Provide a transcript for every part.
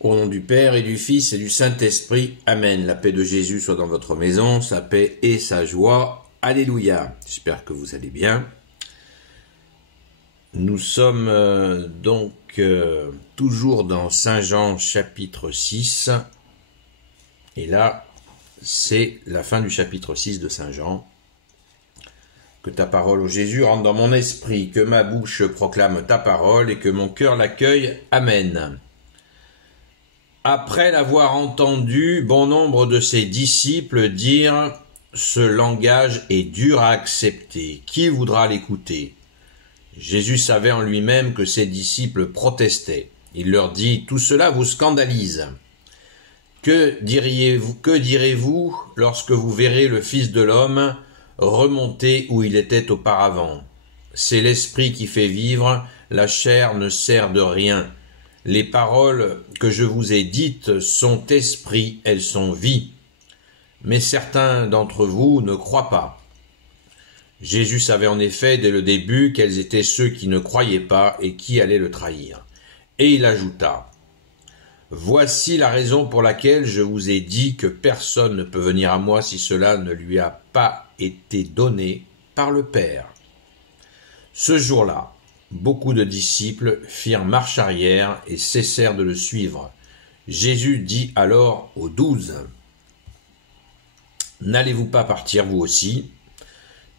Au nom du Père et du Fils et du Saint-Esprit. Amen. La paix de Jésus soit dans votre maison, sa paix et sa joie. Alléluia. J'espère que vous allez bien. Nous sommes toujours dans Saint Jean chapitre 6. Et là, c'est la fin du chapitre 6 de Saint Jean. Que ta parole, ô Jésus, rentre dans mon esprit, que ma bouche proclame ta parole et que mon cœur l'accueille. Amen. Après l'avoir entendu, bon nombre de ses disciples dire « Ce langage est dur à accepter. Qui voudra l'écouter ?» Jésus savait en lui-même que ses disciples protestaient. Il leur dit « Tout cela vous scandalise. Que direz-vous lorsque vous verrez le Fils de l'homme remonter où il était auparavant? C'est l'esprit qui fait vivre, la chair ne sert de rien. Les paroles que je vous ai dites sont esprit, elles sont vie. Mais certains d'entre vous ne croient pas. » Jésus savait en effet dès le début quels étaient ceux qui ne croyaient pas et qui allaient le trahir. Et il ajouta « Voici la raison pour laquelle je vous ai dit que personne ne peut venir à moi si cela ne lui a pas été donné par le Père. » Ce jour-là, beaucoup de disciples firent marche arrière et cessèrent de le suivre. Jésus dit alors aux 12 « N'allez-vous pas partir vous aussi ?»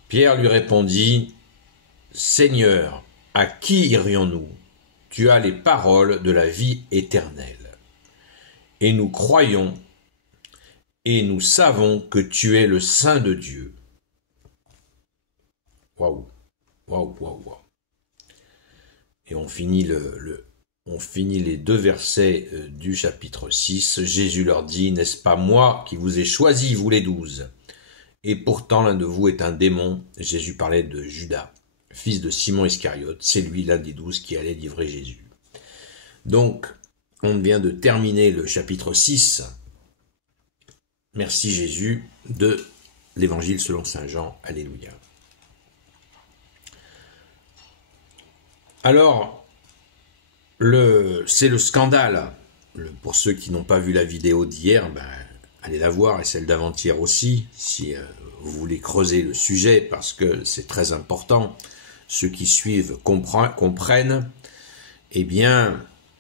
Pierre lui répondit « Seigneur, à qui irions-nous? Tu as les paroles de la vie éternelle. Et nous croyons et nous savons que tu es le Saint de Dieu. » Waouh, waouh, waouh, waouh. Et on finit les 2 versets du chapitre 6. Jésus leur dit « N'est-ce pas moi qui vous ai choisi, vous les 12 ? Et pourtant l'un de vous est un démon. » Jésus parlait de Judas, fils de Simon Iscariote. C'est lui, l'un des 12, qui allait livrer Jésus. Donc, on vient de terminer le chapitre 6. Merci Jésus de l'Évangile selon Saint Jean. Alléluia. Alors, c'est le scandale. Pour ceux qui n'ont pas vu la vidéo d'hier, allez la voir, et celle d'avant-hier aussi, si vous voulez creuser le sujet, parce que c'est très important. Ceux qui suivent comprennent,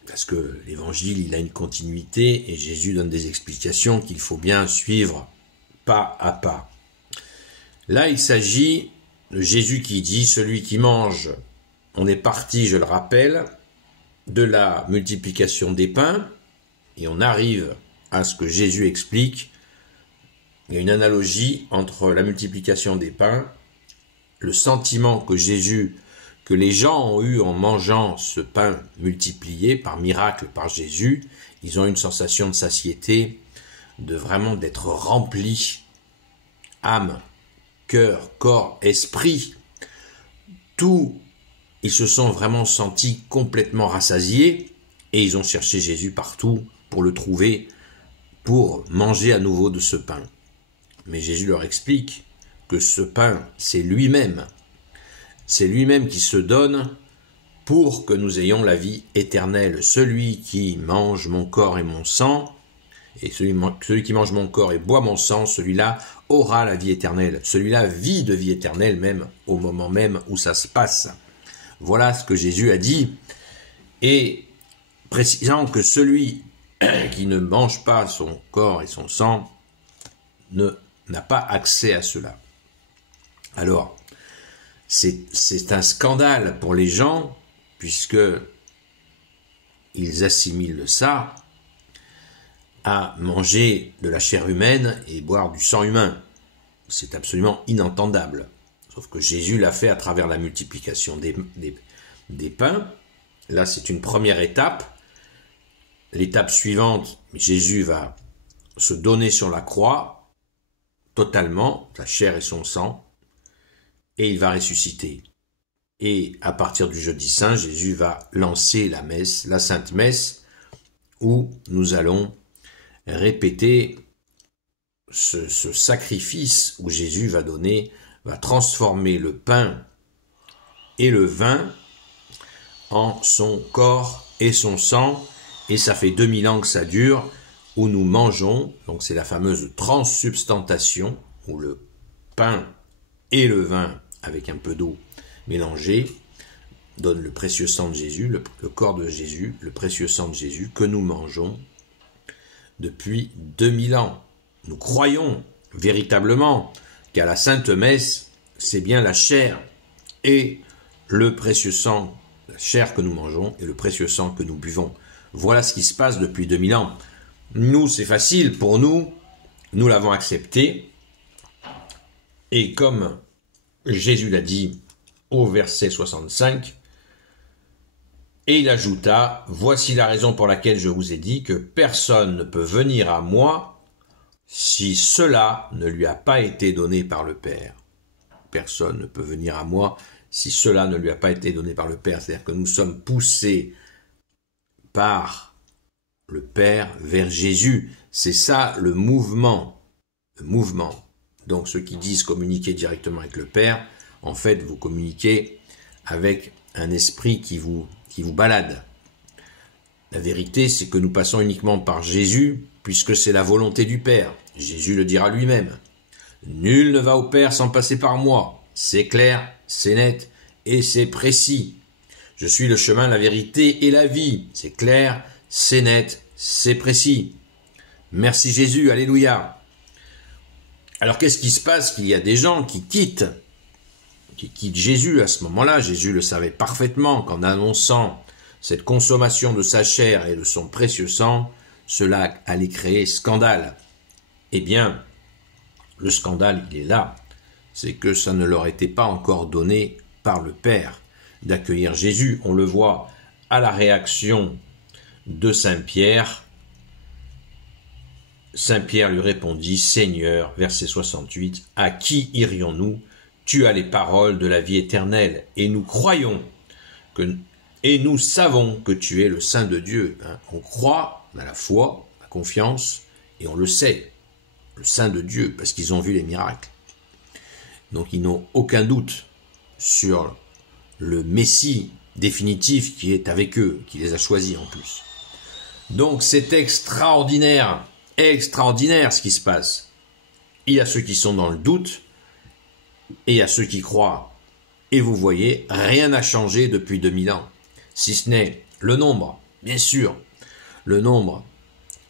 parce que l'évangile, il a une continuité, et Jésus donne des explications qu'il faut bien suivre pas à pas. Là, il s'agit de Jésus qui dit, celui qui mange, on est parti, je le rappelle, de la multiplication des pains, et on arrive à ce que Jésus explique. Il y a une analogie entre la multiplication des pains, le sentiment que les gens ont eu en mangeant ce pain multiplié par miracle par Jésus. Ils ont eu une sensation de satiété, d'être remplis, âme, cœur, corps, esprit, tout. Ils se sont vraiment sentis complètement rassasiés et ils ont cherché Jésus partout pour le trouver, pour manger à nouveau de ce pain. Mais Jésus leur explique que ce pain, c'est lui-même. C'est lui-même qui se donne pour que nous ayons la vie éternelle. Celui qui mange mon corps et mon sang, et celui qui mange mon corps et boit mon sang, celui-là aura la vie éternelle. Celui-là vit de vie éternelle même au moment même où ça se passe. Voilà ce que Jésus a dit, et précisant que celui qui ne mange pas son corps et son sang n'a pas accès à cela. Alors, c'est un scandale pour les gens, puisque ils assimilent ça à manger de la chair humaine et boire du sang humain. C'est absolument inentendable. Sauf que Jésus l'a fait à travers la multiplication des pains. Là, c'est une première étape. L'étape suivante, Jésus va se donner sur la croix, totalement, sa chair et son sang, et il va ressusciter. Et à partir du jeudi saint, Jésus va lancer la messe, la Sainte Messe, où nous allons répéter ce sacrifice où Jésus va transformer le pain et le vin en son corps et son sang, Et ça fait 2000 ans que ça dure, où nous mangeons, donc c'est la fameuse transsubstantation, où le pain et le vin, avec un peu d'eau mélangée, donnent le précieux sang de Jésus, le corps de Jésus, le précieux sang de Jésus, que nous mangeons depuis 2000 ans. Nous croyons véritablement qu'à la Sainte Messe, c'est bien la chair et le précieux sang, la chair que nous mangeons et le précieux sang que nous buvons. Voilà ce qui se passe depuis 2000 ans. Nous, c'est facile pour nous, nous l'avons accepté. Et comme Jésus l'a dit au verset 65, et il ajouta, « Voici la raison pour laquelle je vous ai dit que personne ne peut venir à moi si cela ne lui a pas été donné par le Père. » Personne ne peut venir à moi si cela ne lui a pas été donné par le Père. C'est-à-dire que nous sommes poussés par le Père vers Jésus. C'est ça le mouvement. Le mouvement. Donc ceux qui disent communiquer directement avec le Père, en fait vous communiquez avec un esprit qui vous balade. La vérité, c'est que nous passons uniquement par Jésus, puisque c'est la volonté du Père. Jésus le dira lui-même. Nul ne va au Père sans passer par moi. C'est clair, c'est net et c'est précis. Je suis le chemin, la vérité et la vie. C'est clair, c'est net, c'est précis. Merci Jésus, alléluia. Alors qu'est-ce qui se passe? Qu'il y a des gens qui quittent Jésus à ce moment-là. Jésus le savait parfaitement qu'en annonçant cette consommation de sa chair et de son précieux sang, cela allait créer scandale. Eh bien, le scandale, il est là. C'est que ça ne leur était pas encore donné par le Père d'accueillir Jésus. On le voit à la réaction de Saint Pierre. Saint Pierre lui répondit, « Seigneur, verset 68, à qui irions-nous? Tu as les paroles de la vie éternelle, et nous croyons et nous savons que tu es le Saint de Dieu. » On croit, on a la foi, la confiance, et on le sait, le Saint de Dieu, parce qu'ils ont vu les miracles. Donc ils n'ont aucun doute sur le Messie définitif qui est avec eux, qui les a choisis en plus. Donc c'est extraordinaire ce qui se passe. Il y a ceux qui sont dans le doute, et il y a ceux qui croient. Et vous voyez, rien n'a changé depuis 2000 ans. Si ce n'est le nombre, bien sûr, le nombre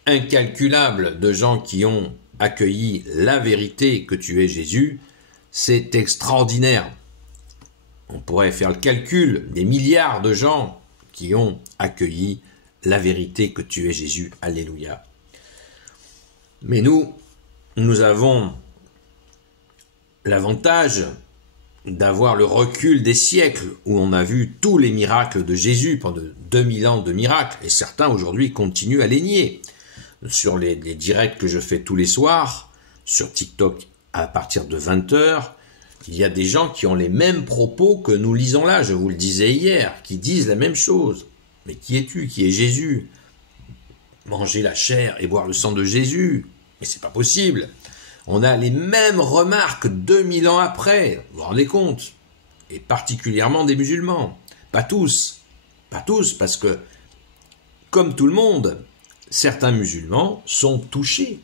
incalculable de gens qui ont accueilli la vérité que tu es Jésus, c'est extraordinaire. On pourrait faire le calcul des milliards de gens qui ont accueilli la vérité que tu es Jésus. Alléluia. Mais nous avons l'avantage d'avoir le recul des siècles où on a vu tous les miracles de Jésus pendant 2000 ans de miracles, et certains aujourd'hui continuent à les nier. Sur les directs que je fais tous les soirs, sur TikTok à partir de 20h, il y a des gens qui ont les mêmes propos que nous lisons là, je vous le disais hier, qui disent la même chose. Mais qui es-tu? Qui est Jésus? Manger la chair et boire le sang de Jésus? Mais c'est pas possible. On a les mêmes remarques 2000 ans après, vous vous rendez compte? Et particulièrement des musulmans. Pas tous, parce que, comme tout le monde, certains musulmans sont touchés.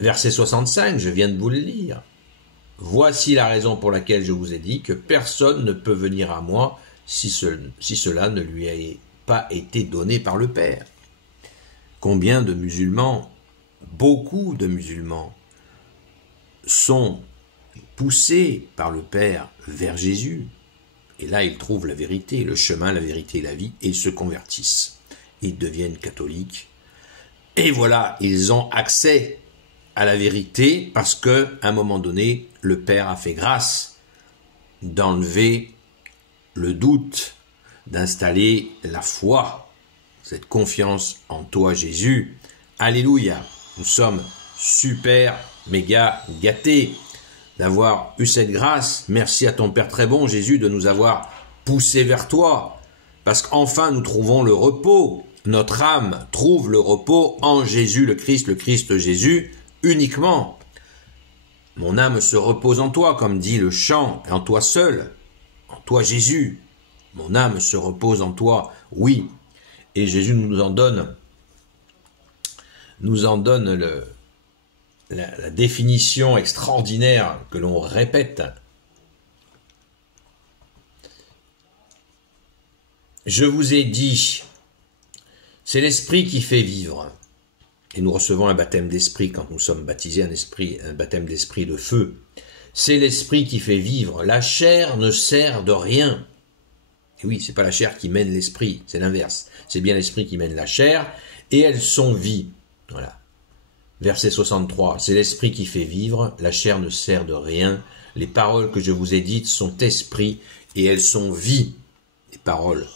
Verset 65, je viens de vous le lire. « Voici la raison pour laquelle je vous ai dit que personne ne peut venir à moi si cela ne lui a pas été donné par le Père. » Combien de musulmans, beaucoup de musulmans, sont poussés par le Père vers Jésus. Et là, ils trouvent la vérité, le chemin, la vérité et la vie, et ils se convertissent. Ils deviennent catholiques. Et voilà, ils ont accès à la vérité parce qu'à un moment donné, le Père a fait grâce d'enlever le doute, d'installer la foi, cette confiance en toi, Jésus. Alléluia. Nous sommes super, méga gâtés d'avoir eu cette grâce. Merci à ton Père très bon, Jésus, de nous avoir poussés vers toi. Parce qu'enfin, nous trouvons le repos. Notre âme trouve le repos en Jésus, le Christ Jésus, uniquement. Mon âme se repose en toi, comme dit le chant, en toi seul, en toi Jésus. Mon âme se repose en toi, oui. Et Jésus nous en donne la définition extraordinaire que l'on répète. Je vous ai dit, c'est l'esprit qui fait vivre. Et nous recevons un baptême d'esprit quand nous sommes baptisés, un baptême d'esprit de feu. C'est l'esprit qui fait vivre. La chair ne sert de rien. Et oui, c'est pas la chair qui mène l'esprit, c'est l'inverse. C'est bien l'esprit qui mène la chair, et elles sont vie. Voilà. Verset 63. C'est l'esprit qui fait vivre. La chair ne sert de rien. Les paroles que je vous ai dites sont esprit, et elles sont vie. Les paroles.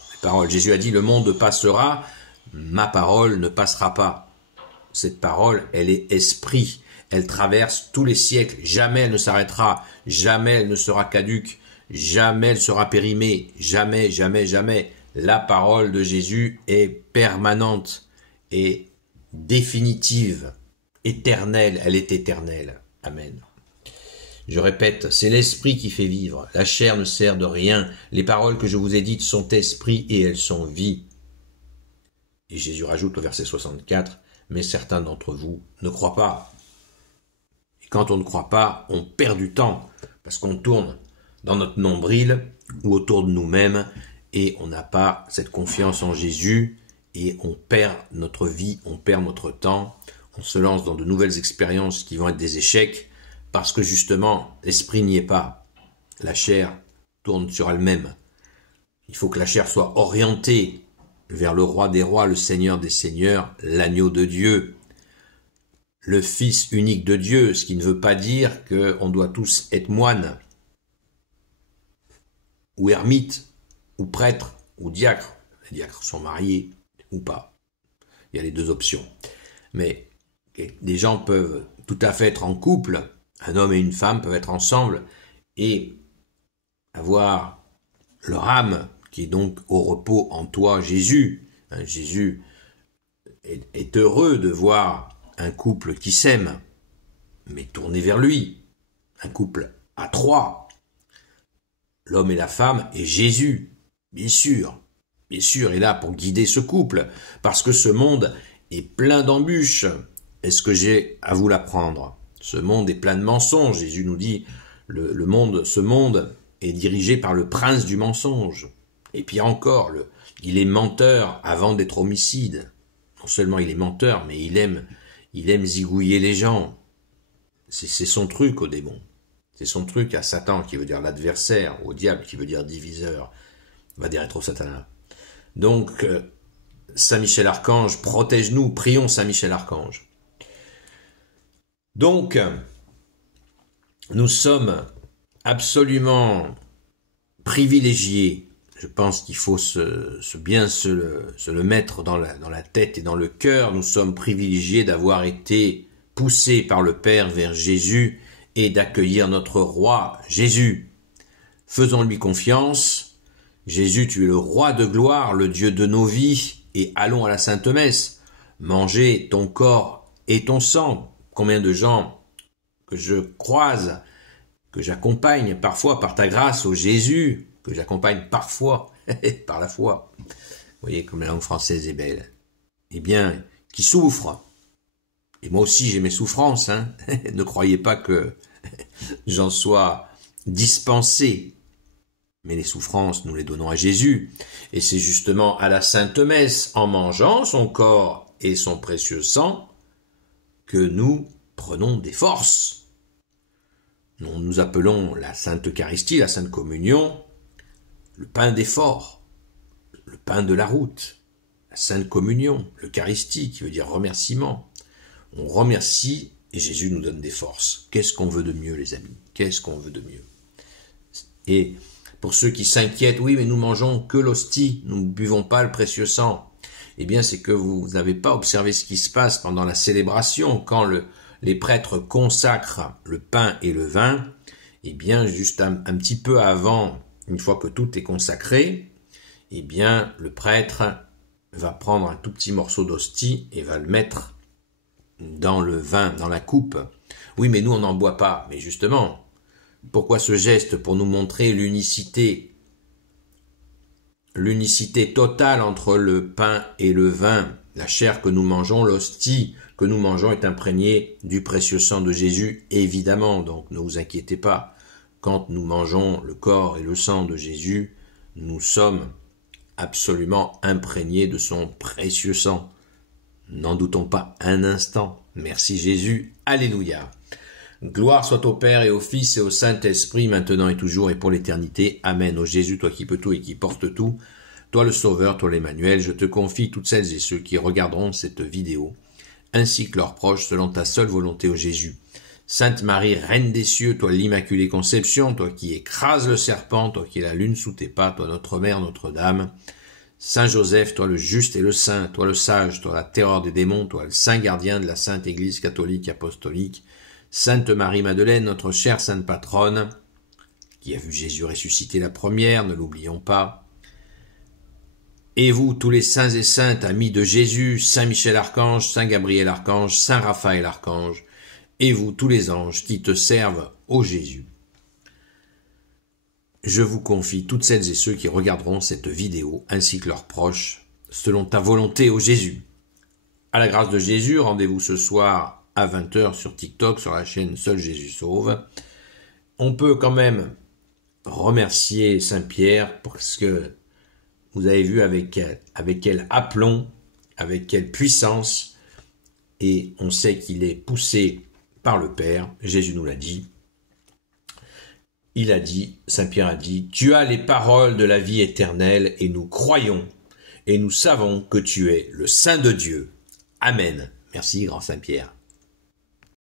Jésus a dit, le monde passera, ma parole ne passera pas. Cette parole, elle est esprit. Elle traverse tous les siècles. Jamais elle ne s'arrêtera. Jamais elle ne sera caduque. Jamais elle sera périmée. Jamais, jamais, jamais. La parole de Jésus est permanente et définitive, éternelle. Elle est éternelle. Amen. Je répète, c'est l'esprit qui fait vivre. La chair ne sert de rien. Les paroles que je vous ai dites sont esprit et elles sont vie. Et Jésus rajoute au verset 64, mais certains d'entre vous ne croient pas. Et quand on ne croit pas, on perd du temps, parce qu'on tourne dans notre nombril ou autour de nous-mêmes, et on n'a pas cette confiance en Jésus, et on perd notre vie, on perd notre temps, on se lance dans de nouvelles expériences qui vont être des échecs, parce que justement, l'esprit n'y est pas. La chair tourne sur elle-même. Il faut que la chair soit orientée vers le roi des rois, le Seigneur des seigneurs, l'agneau de Dieu, le Fils unique de Dieu, ce qui ne veut pas dire qu'on doit tous être moines, ou ermites, ou prêtres, ou diacres. Les diacres sont mariés ou pas. Il y a les deux options. Mais des gens peuvent tout à fait être en couple, un homme et une femme peuvent être ensemble et avoir leur âme qui est donc au repos en toi, Jésus. Jésus est heureux de voir un couple qui s'aime, mais tourné vers lui. Un couple à trois. L'homme et la femme et Jésus, bien sûr, est là pour guider ce couple, parce que ce monde est plein d'embûches. Est-ce que j'ai à vous l'apprendre? Ce monde est plein de mensonges. Jésus nous dit, ce monde est dirigé par le prince du mensonge. Et puis encore, il est menteur avant d'être homicide. Non seulement il est menteur, mais il aime zigouiller les gens. C'est son truc au démon. C'est son truc à Satan, qui veut dire l'adversaire, au diable, qui veut dire diviseur. On va dire rétro-satanas. Donc, Saint Michel Archange, protège-nous, prions Saint Michel Archange. Donc, nous sommes absolument privilégiés. Je pense qu'il faut bien se le mettre dans la tête et dans le cœur. Nous sommes privilégiés d'avoir été poussés par le Père vers Jésus et d'accueillir notre roi Jésus. Faisons-lui confiance. Jésus, tu es le roi de gloire, le Dieu de nos vies, et allons à la Sainte Messe. Manger ton corps et ton sang. Combien de gens que je croise, que j'accompagne parfois par ta grâce au Jésus, que j'accompagne parfois par la foi. Vous voyez comme la langue française est belle. Eh bien, qui souffrent. Et moi aussi j'ai mes souffrances. Ne croyez pas que j'en sois dispensé. Mais les souffrances, nous les donnons à Jésus. Et c'est justement à la Sainte Messe, en mangeant son corps et son précieux sang, que nous prenons des forces. Nous appelons la Sainte Eucharistie, la Sainte Communion, le pain des forts, le pain de la route, la Sainte Communion, l'Eucharistie, qui veut dire remerciement. On remercie et Jésus nous donne des forces. Qu'est-ce qu'on veut de mieux, les amis? Qu'est-ce qu'on veut de mieux? Et pour ceux qui s'inquiètent, oui, mais nous mangeons que l'hostie, nous ne buvons pas le précieux sang. Eh bien, c'est que vous n'avez pas observé ce qui se passe pendant la célébration, quand les prêtres consacrent le pain et le vin. Eh bien, juste un petit peu avant, une fois que tout est consacré, eh bien, le prêtre va prendre un tout petit morceau d'hostie et va le mettre dans le vin, dans la coupe. Oui, mais nous, on n'en boit pas. Mais justement, pourquoi ce geste? Pour nous montrer l'unicité l'unicité totale entre le pain et le vin. La chair que nous mangeons, l'hostie que nous mangeons est imprégnée du précieux sang de Jésus, évidemment. Donc ne vous inquiétez pas. Quand nous mangeons le corps et le sang de Jésus, nous sommes absolument imprégnés de son précieux sang. N'en doutons pas un instant. Merci Jésus. Alléluia. Gloire soit au Père et au Fils et au Saint-Esprit, maintenant et toujours et pour l'éternité. Amen. Ô Jésus, toi qui peux tout et qui portes tout, toi le Sauveur, toi l'Emmanuel, je te confie toutes celles et ceux qui regarderont cette vidéo, ainsi que leurs proches, selon ta seule volonté, ô Jésus. Sainte Marie, Reine des cieux, toi l'Immaculée Conception, toi qui écrases le serpent, toi qui es la lune sous tes pas, toi notre Mère, Notre-Dame. Saint Joseph, toi le juste et le saint, toi le sage, toi la terreur des démons, toi le saint gardien de la Sainte Église catholique apostolique. Sainte Marie-Madeleine, notre chère sainte patronne, qui a vu Jésus ressusciter la première, ne l'oublions pas. Et vous, tous les saints et saintes, amis de Jésus, Saint Michel Archange, Saint Gabriel Archange, Saint Raphaël Archange, et vous, tous les anges qui te servent, ô Jésus. Je vous confie toutes celles et ceux qui regarderont cette vidéo, ainsi que leurs proches, selon ta volonté, ô Jésus. À la grâce de Jésus, rendez-vous ce soir à 20h sur TikTok, sur la chaîne Seul Jésus Sauve. On peut quand même remercier Saint-Pierre parce que vous avez vu avec quel aplomb, avec quelle puissance, et on sait qu'il est poussé par le Père. Jésus nous l'a dit. Il a dit, Saint-Pierre a dit, « Tu as les paroles de la vie éternelle et nous croyons et nous savons que tu es le Saint de Dieu. » Amen. Merci, grand Saint-Pierre.